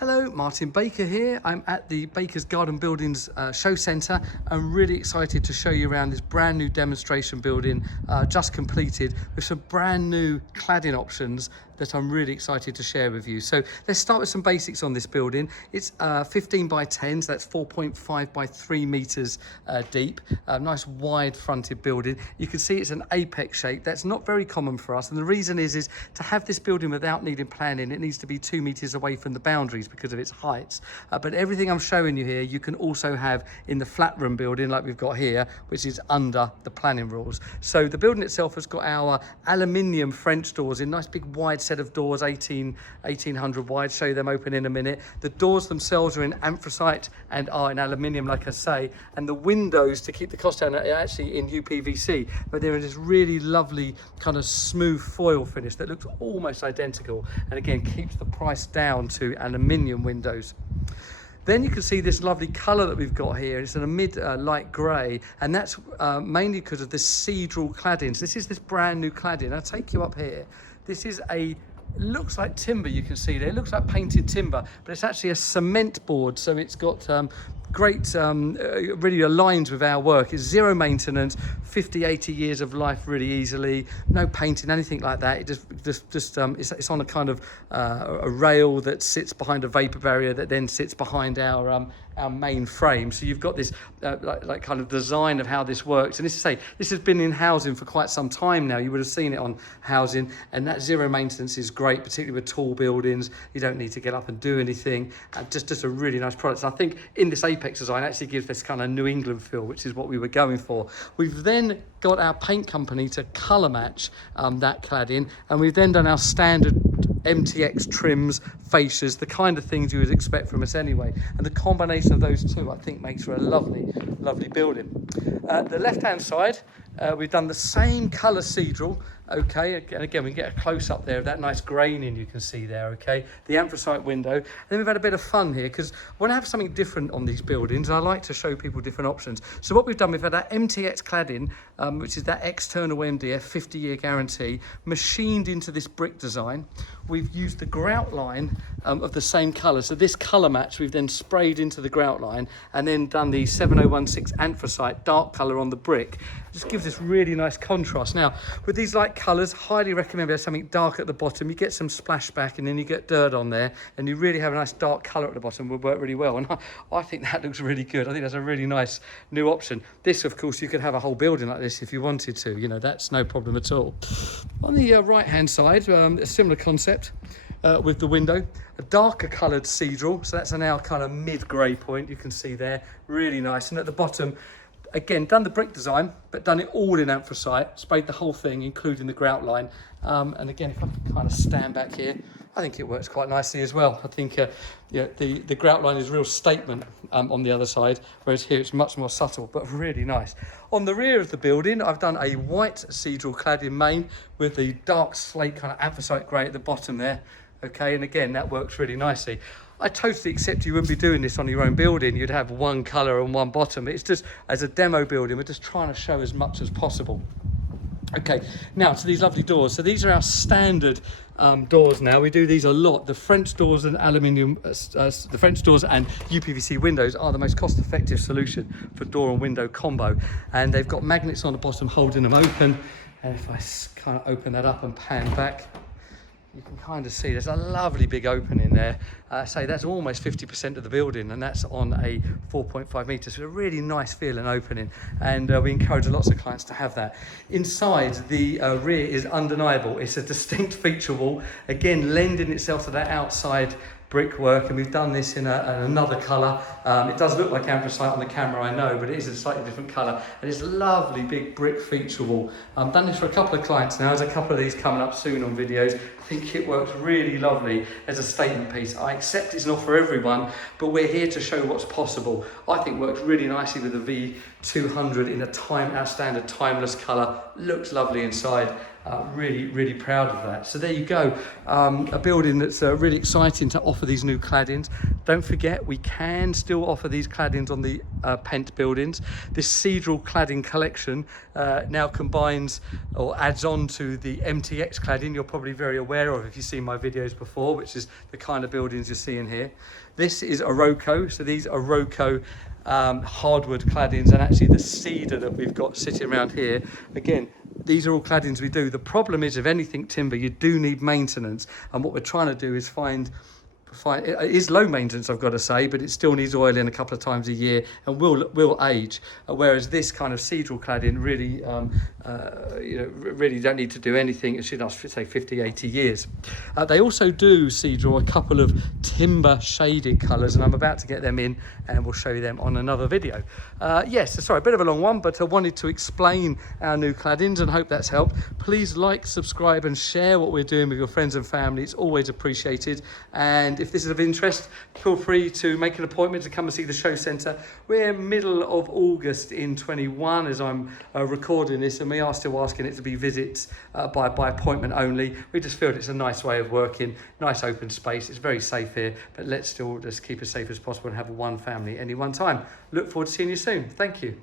Hello, Martin Baker here. I'm at the Baker's Garden Buildings show centre. I'm really excited to show you around this brand new demonstration building just completed with some brand new cladding options that I'm really excited to share with you. So let's start with some basics on this building. It's 15 by 10, so that's 4.5 by 3 meters deep. Nice wide fronted building. You can see it's an apex shape. That's not very common for us. And the reason is to have this building without needing planning, it needs to be 2 meters away from the boundaries because of its heights. But everything I'm showing you here, you can also have in the flat room building like we've got here, which is under the planning rules. So the building itself has got our aluminium French doors in nice big wide set of doors, 1800 wide. Show you them open in a minute. The doors themselves are in anthracite and are in aluminium, like I say, and the windows, to keep the cost down, are actually in UPVC, but they're in this really lovely kind of smooth foil finish that looks almost identical, and again keeps the price down to aluminium windows. Then you can see this lovely colour that we've got here. It's in a mid light grey, and that's mainly because of the Cedral cladding. So this is this brand new cladding. I'll take you up here. This is looks like timber, you can see there. It looks like painted timber, but it's actually a cement board. So it's got great, really aligns with our work. It's zero maintenance, 50, 80 years of life really easily. No painting, anything like that. It it's on a kind of a rail that sits behind a vapor barrier that then sits behind our main frame. So you've got this like kind of design of how this works. And this has been in housing for quite some time now. You would have seen it on housing, and that zero maintenance is great, particularly with tall buildings. You don't need to get up and do anything. Just a really nice product. And I think in this Apex design actually gives this kind of New England feel, which is what we were going for. We've then got our paint company to colour match that cladding, and we've then done our standard MTX trims, fascias, the kind of things you would expect from us anyway. And the combination of those two, I think, makes for a lovely, lovely building. The left-hand side, we've done the same colour Cedral, okay, and again, we can get a close-up there of that nice graining you can see there, okay, the anthracite window. And then we've had a bit of fun here, because when I have something different on these buildings, I like to show people different options. So what we've done, we've had that MTX cladding, which is that external MDF, 50-year guarantee, machined into this brick design. We've used the grout line of the same colour. So this colour match we've then sprayed into the grout line and then done the 7016 anthracite dark colour on the brick. It just gives this really nice contrast. Now, with these light colours, highly recommend there's something dark at the bottom. You get some splashback and then you get dirt on there, and you really have a nice dark colour at the bottom. Will work really well. And I think that looks really good. I think that's a really nice new option. This, of course, you could have a whole building like this if you wanted to. You know, that's no problem at all. On the right-hand side, a similar concept. With the window, a darker coloured Cedral, so that's an now kind of mid-grey point you can see there, really nice. And at the bottom, again, done the brick design, but done it all in anthracite, sprayed the whole thing, including the grout line. And again, if I can kind of stand back here, I think it works quite nicely as well. I think the grout line is a real statement on the other side, whereas here it's much more subtle, but really nice. On the rear of the building, I've done a white Cedral cladding main with the dark slate kind of anthracite grey at the bottom there. Okay, and again, that works really nicely. I totally accept you wouldn't be doing this on your own building. You'd have one colour and one bottom. It's just, as a demo building, we're just trying to show as much as possible. Okay, now to these lovely doors. So these are our standard doors now. We do these a lot. The French doors and aluminium, the French doors and UPVC windows are the most cost-effective solution for door and window combo. And they've got magnets on the bottom holding them open. And if I kind of open that up and pan back, you can kind of see there's a lovely big opening there. So that's almost 50% of the building, and that's on a 4.5 metres. So a really nice feeling opening, and we encourage lots of clients to have that. Inside, the rear is undeniable. It's a distinct feature wall, again lending itself to that outside brickwork, and we've done this in another colour. It does look like anthracite on the camera, I know, but it is a slightly different colour, and it's a lovely big brick feature wall. I've done this for a couple of clients now. There's a couple of these coming up soon on videos. I think it works really lovely as a statement piece. I accept it's not for everyone, but we're here to show what's possible. I think it works really nicely with the V200 in our standard timeless colour. Looks lovely inside, Really proud of that. So there you go, a building that's really exciting to offer these new claddings. Don't forget, we can still offer these claddings on the Pent buildings. This Cedral cladding collection now combines or adds on to the MTX cladding you're probably very aware of if you've seen my videos before, which is the kind of buildings you're seeing here. This is Oroco, so these are Oroco hardwood claddings, and actually the cedar that we've got sitting around here, again, these are all claddings we do. The problem is, of anything timber, you do need maintenance, and what we're trying to do is find it is low maintenance, I've got to say, but it still needs oiling a couple of times a year and will age. Whereas this kind of Cedral cladding really, really don't need to do anything. It should last, say, 50, 80 years. They also do, Cedral, a couple of timber shaded colours, and I'm about to get them in, and we'll show you them on another video. Yes, sorry, a bit of a long one, but I wanted to explain our new claddings and hope that's helped. Please like, subscribe and share what we're doing with your friends and family. It's always appreciated. And if this is of interest, feel free to make an appointment to come and see the show centre. We're middle of August in 21 as I'm recording this, and we are still asking it to be visits by appointment only. We just feel it's a nice way of working, nice open space. It's very safe here, but let's still just keep as safe as possible and have one family at any one time. Look forward to seeing you soon. Thank you.